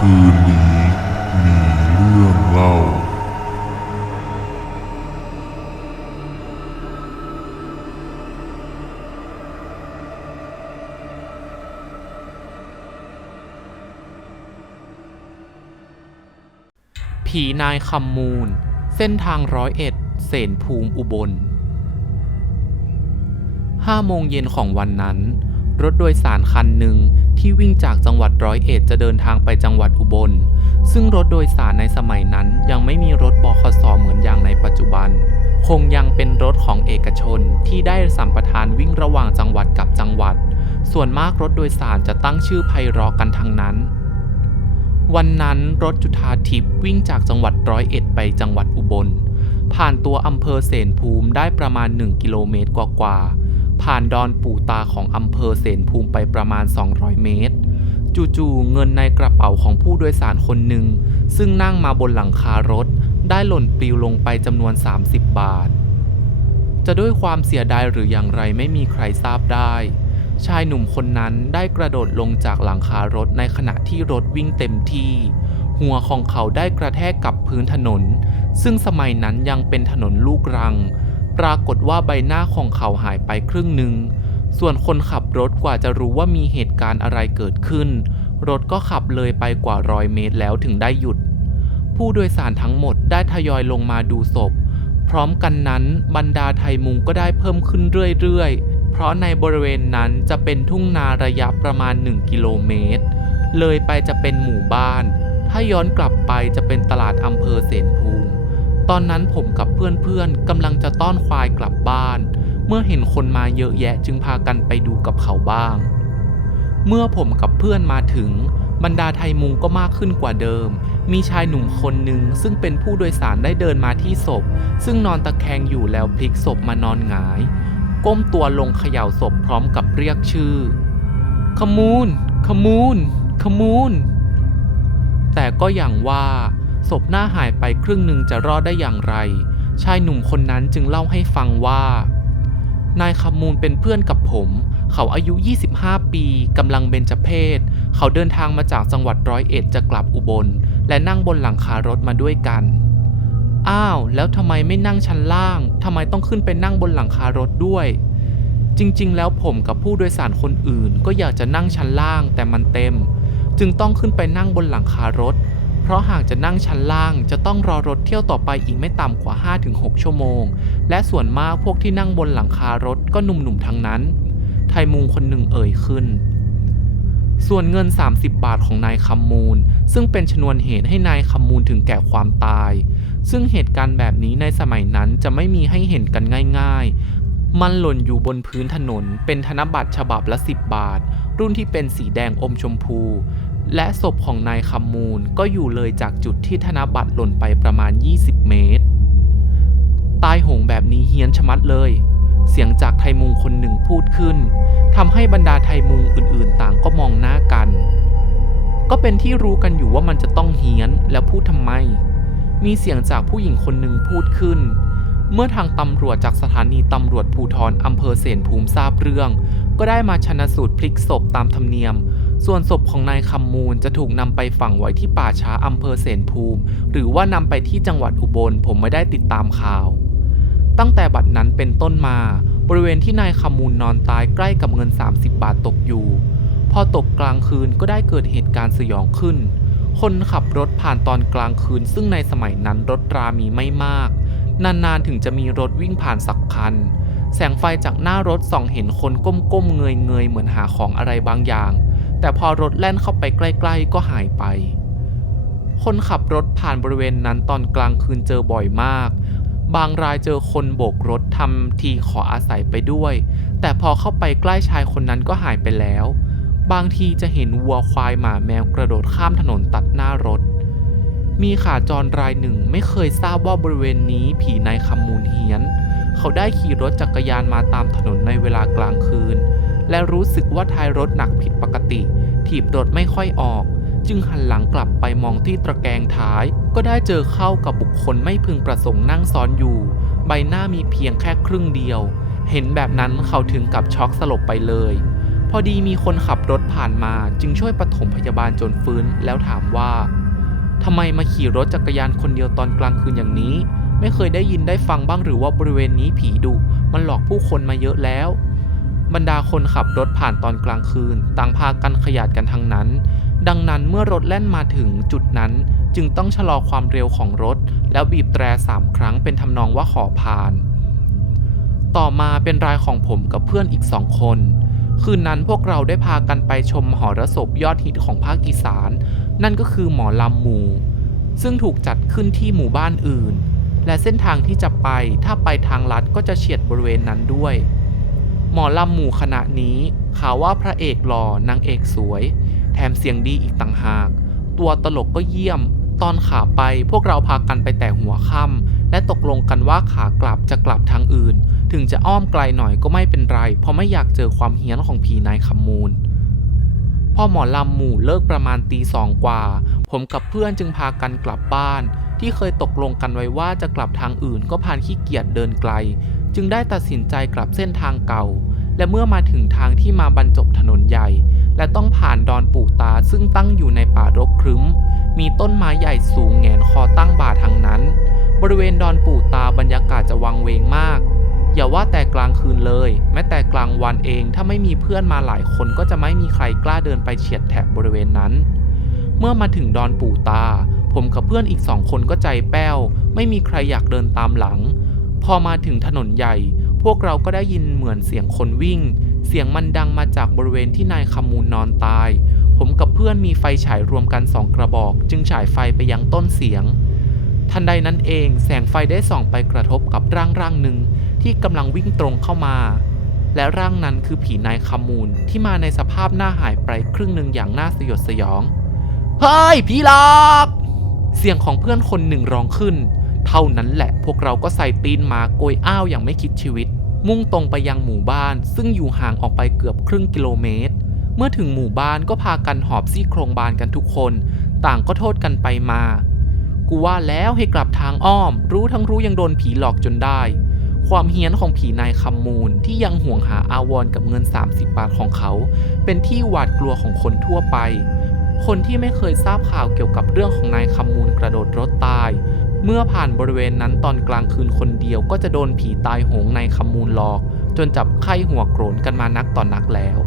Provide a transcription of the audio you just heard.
คืนนี้มีเรื่องเล่า ผีนายคำมูล เส้นทางร้อยเอ็ดเสนภูมิอุบลห้าโมงเย็นของวันนั้น รถโดยสารคันหนึ่งที่วิ่งจากจังหวัดร้อยเอ็ดจะเดินทางไปจังหวัดอุบล ซึ่งรถโดยสารในสมัยนั้นยังไม่มีรถบคสเหมือนอย่างในปัจจุบัน คงยังเป็นรถของเอกชนที่ได้สัมปทานวิ่งระหว่างจังหวัดกับจังหวัด ส่วนมากรถโดยสารจะตั้งชื่อไพเราะกันทั้งนั้น วันนั้นรถจุฑาทิพย์วิ่งจากจังหวัดร้อยเอ็ดไปจังหวัดอุบล ผ่านตัวอำเภอเสนภูมิได้ประมาณ 1 กิโลเมตรกว่าๆ ผ่านดอนปู่ตาของอำเภอเสนภูมิไปประมาณ 200 เมตร จู่ๆเงินในกระเป๋าของผู้โดยสารคนหนึ่ง ซึ่งนั่งมาบนหลังคารถ ได้หล่นปลิวลงไปจำนวน 30 บาท จะด้วยความเสียดายหรืออย่างไรไม่มีใครทราบได้ ชายหนุ่มคนนั้นได้กระโดดลงจากหลังคารถในขณะที่รถวิ่งเต็มที่ หัวของเขาได้กระแทกกับพื้นถนน ซึ่งสมัยนั้นยังเป็นถนนลูกรัง ปรากฏว่าใบหน้าของเขาหายไปครึ่งหนึ่ง ส่วนคนขับรถกว่าจะรู้ว่ามีเหตุการณ์อะไรเกิดขึ้น รถก็ขับเลยไปกว่าร้อยเมตรแล้วถึงได้หยุด ผู้โดยสารทั้งหมดได้ทยอยลงมาดูศพ พร้อมกันนั้นบรรดาไทยมุงก็ได้เพิ่มขึ้นเรื่อยๆ เพราะในบริเวณนั้นจะเป็นทุ่งนาระยะประมาณ 1 กิโลเมตร เลยไปจะเป็นหมู่บ้าน ถ้าย้อนกลับไปจะเป็นตลาดอำเภอเสนภู ตอนนั้นผมกับเพื่อนๆกำลังจะต้อนควายกลับบ้าน เมื่อเห็นคนมาเยอะแยะจึงพากันไปดูกับเขาบ้าง เมื่อผมกับเพื่อนมาถึง บรรดาไทยมุงก็มากขึ้นกว่าเดิม มีชายหนุ่มคนหนึ่งซึ่งเป็นผู้โดยสารได้เดินมาที่ศพ ซึ่งนอนตะแคงอยู่แล้วพลิกศพมานอนหงาย ก้มตัวลงเขย่าศพพร้อมกับเรียกชื่อ ขมูล ขมูล ขมูล แต่ก็อย่างว่า ศพหน้าหายไปครึ่งหนึ่งจะรอดได้อย่างไร ชายหนุ่มคนนั้นจึงเล่าให้ฟังว่า นายขมูลเป็นเพื่อนกับผม เขาอายุ 25 ปีกำลังเบญจเพศ เขาเดินทางมาจากจังหวัดร้อยเอ็ดจะกลับอุบล และนั่งบนหลังคารถมาด้วยกัน อ้าว แล้วทำไมไม่นั่งชั้นล่างทำไมต้องขึ้นไปนั่งบนหลังคารถด้วย จริงๆ แล้วผมกับผู้โดยสารคนอื่น ก็อยากจะนั่งชั้นล่างแต่มันเต็ม จึงต้องขึ้นไปนั่งบนหลังคารถ เพราะหากจะนั่งชั้นล่างจะต้องรอรถเที่ยวต่อไปอีกไม่ต่ำกว่า 5-6 ชั่วโมง และส่วนมากพวกที่นั่งบนหลังคารถก็หนุ่มๆทั้งนั้น ไทยมุงคนหนึ่งเอ่ยขึ้น ส่วนเงิน 30 บาทของนายคำมูล ซึ่งเป็นชนวนเหตุให้นายคำมูลถึงแก่ความตาย ซึ่งเหตุการณ์แบบนี้ในสมัยนั้นจะไม่มีให้เห็นกันง่าย ๆ มันหล่นอยู่บนพื้นถนน เป็นธนบัตรฉบับละ 10 บาท รุ่นที่เป็นสีแดงอมชมพู และศพของนายคำมูลก็อยู่เลยจากจุดที่ธนบัตรหล่นไปประมาณ 20 เมตร ตายโหงแบบนี้เฮี้ยนชะมัดเลย เสียงจากไทยมุงคนหนึ่งพูดขึ้นทำให้บรรดาไทยมุงอื่นๆ ต่างก็มองหน้ากัน ก็เป็นที่รู้กันอยู่ว่ามันจะต้องเฮี้ยนแล้วพูดทำไม มีเสียงจากผู้หญิงคนหนึ่งพูดขึ้น เมื่อทางตำรวจจากสถานีตำรวจภูทรอำเภอเสนภูมิทราบเรื่อง ก็ได้มาชนะสูตรพลิกศพตามธรรมเนียม ส่วนศพของนายคำมูลจะถูกนำไปฝังไว้ที่ป่าช้าอำเภอเสนภูมิ หรือว่านำไปที่จังหวัดอุบลผมไม่ได้ติดตามข่าว ตั้งแต่บัดนั้นเป็นต้นมา บริเวณที่นายคำมูลนอนตายใกล้กับเงิน 30 บาทตกอยู่ พอตกกลางคืนก็ได้เกิดเหตุการณ์สยองขึ้น คนขับรถผ่านตอนกลางคืน ซึ่งในสมัยนั้นรถรามีไม่มาก นานๆถึงจะมีรถวิ่งผ่านสักคัน แสงไฟจากหน้ารถส่องเห็นคนก้มๆเงยๆ เหมือนหาของอะไรบางอย่าง แต่พอรถแล่นเข้าไปใกล้ๆ ก็หายไป คนขับรถผ่านบริเวณนั้นตอนกลางคืนเจอบ่อยมาก บางรายเจอคนโบกรถทำทีขออาศัยไปด้วย แต่พอเข้าไปใกล้ชายคนนั้นก็หายไปแล้ว บางทีจะเห็นวัวควายหมาแมวกระโดดข้ามถนนตัดหน้ารถ มีขาจรรายหนึ่งไม่เคยทราบว่าบริเวณนี้ผีนายคำมูลเฮียน เขาได้ขี่รถจักรยานมาตามถนนในเวลากลางคืน และรู้สึกว่าท้ายรถหนักผิดปกติ ถีบรถไม่ค่อยออก จึงหันหลังกลับไปมองที่ตะแกรงท้าย ก็ได้เจอเข้ากับบุคคลไม่พึงประสงค์นั่งซ้อนอยู่ ใบหน้ามีเพียงแค่ครึ่งเดียว เห็นแบบนั้นเขาถึงกับช็อกสลบไปเลย พอดีมีคนขับรถผ่านมาจึงช่วยปฐมพยาบาลจนฟื้นแล้วถามว่าทำไมมาขี่รถจักรยานคนเดียวตอนกลางคืนอย่างนี้ ไม่เคยได้ยินได้ฟังบ้างหรือว่าบริเวณนี้ผีดุ มันหลอกผู้คนมาเยอะแล้ว บรรดาคนขับรถผ่านตอนกลางคืน ต่างพากันขยาดกันทั้งนั้น ดังนั้นเมื่อรถแล่นมาถึงจุดนั้น จึงต้องชะลอความเร็วของรถ แล้วบีบแตรสามครั้งเป็นทำนองว่าขอผ่าน ต่อมาเป็นรายของผมกับเพื่อนอีกสองคนคืนนั้นพวกเราได้พากันไปชมมหรสพยอดฮิตของภาคอีสาน นั่นก็คือหมอลำหมู่ ซึ่งถูกจัดขึ้นที่หมู่บ้านอื่น และเส้นทางที่จะไปถ้าไปทางลัดก็จะเฉียดบริเวณนั้นด้วย หมอลำหมู่คณะนี้ข่าวว่าพระเอกหล่อนางเอกสวย แถมเสียงดีอีกต่างหาก ตัวตลกก็เยี่ยม ตอนขาไปพวกเราพากันไปแต่หัวค่ำและตกลงกันว่าขากลับจะกลับทางอื่น ถึงจะอ้อมไกลหน่อยก็ไม่เป็นไร เพราะไม่อยากเจอความเฮี้ยนของผีนายคำมูลพอหมอลำหมู่เลิกประมาณตีสองกว่า ผมกับเพื่อนจึงพากันกลับบ้าน ที่เคยตกลงกันไว้ว่าจะกลับทางอื่นก็พานขี้เกียจเดินไกล จึงได้ตัดสินใจกลับเส้นทางเก่า และเมื่อมาถึงทางที่มาบรรจบถนนใหญ่ และต้องผ่านดอนปู่ตาซึ่งตั้งอยู่ในป่ารกครึ้ม มีต้นไม้ใหญ่สูงแงนคอตั้งบ่าทางนั้น บริเวณดอนปู่ตาบรรยากาศจะวังเวงมาก อย่าว่าแต่กลางคืนเลย แม้แต่กลางวันเองถ้าไม่มีเพื่อนมาหลายคนก็จะไม่มีใครกล้าเดินไปเฉียดแถบบริเวณนั้น เมื่อมาถึงดอนปู่ตา ผมกับเพื่อนอีกสองคนก็ใจแป้ว ไม่มีใครอยากเดินตามหลัง พอมาถึงถนนใหญ่ พวกเราก็ได้ยินเหมือนเสียงคนวิ่ง เสียงมันดังมาจากบริเวณที่นายคำมูลนอนตาย ผมกับเพื่อนมีไฟฉายรวมกันสองกระบอก จึงฉายไฟไปยังต้นเสียง ทันใดนั้นเองแสงไฟได้ส่องไปกระทบกับร่างร่างหนึ่งที่กำลังวิ่งตรงเข้ามา และร่างนั้นคือผีนายคำมูลที่มาในสภาพหน้าหายไปครึ่งหนึ่งอย่างน่าสยดสยองเฮ้ยผีหลอก เสียงของเพื่อนคนหนึ่งร้องขึ้น เท่านั้นแหละพวกเราก็ใส่ตีนหมาโกยอ้าวอย่างไม่คิดชีวิต มุ่งตรงไปยังหมู่บ้าน ซึ่งอยู่ห่างออกไปเกือบครึ่งกิโลเมตร เมื่อถึงหมู่บ้านก็พากันหอบซี่โครงบานกันทุกคน ต่างก็โทษกันไปมา กูว่าแล้วให้กลับทางอ้อม รู้ทั้งรู้ยังโดนผีหลอกจนได้ ความเฮี้ยนของผีนายคำมูลที่ยังห่วงหาอาวรกับเงิน 30 บาทของเขา เป็นที่หวาดกลัวของคนทั่วไป คนที่ไม่เคยทราบข่าวเกี่ยวกับเรื่องของนายคำมูลกระโดดรถตาย เมื่อผ่านบริเวณนั้นตอนกลางคืนคนเดียวก็จะโดนผีตายโหงนายคำมูลหลอก จนจับไข้หัวโกรนกันมานักต่อนนักแล้ว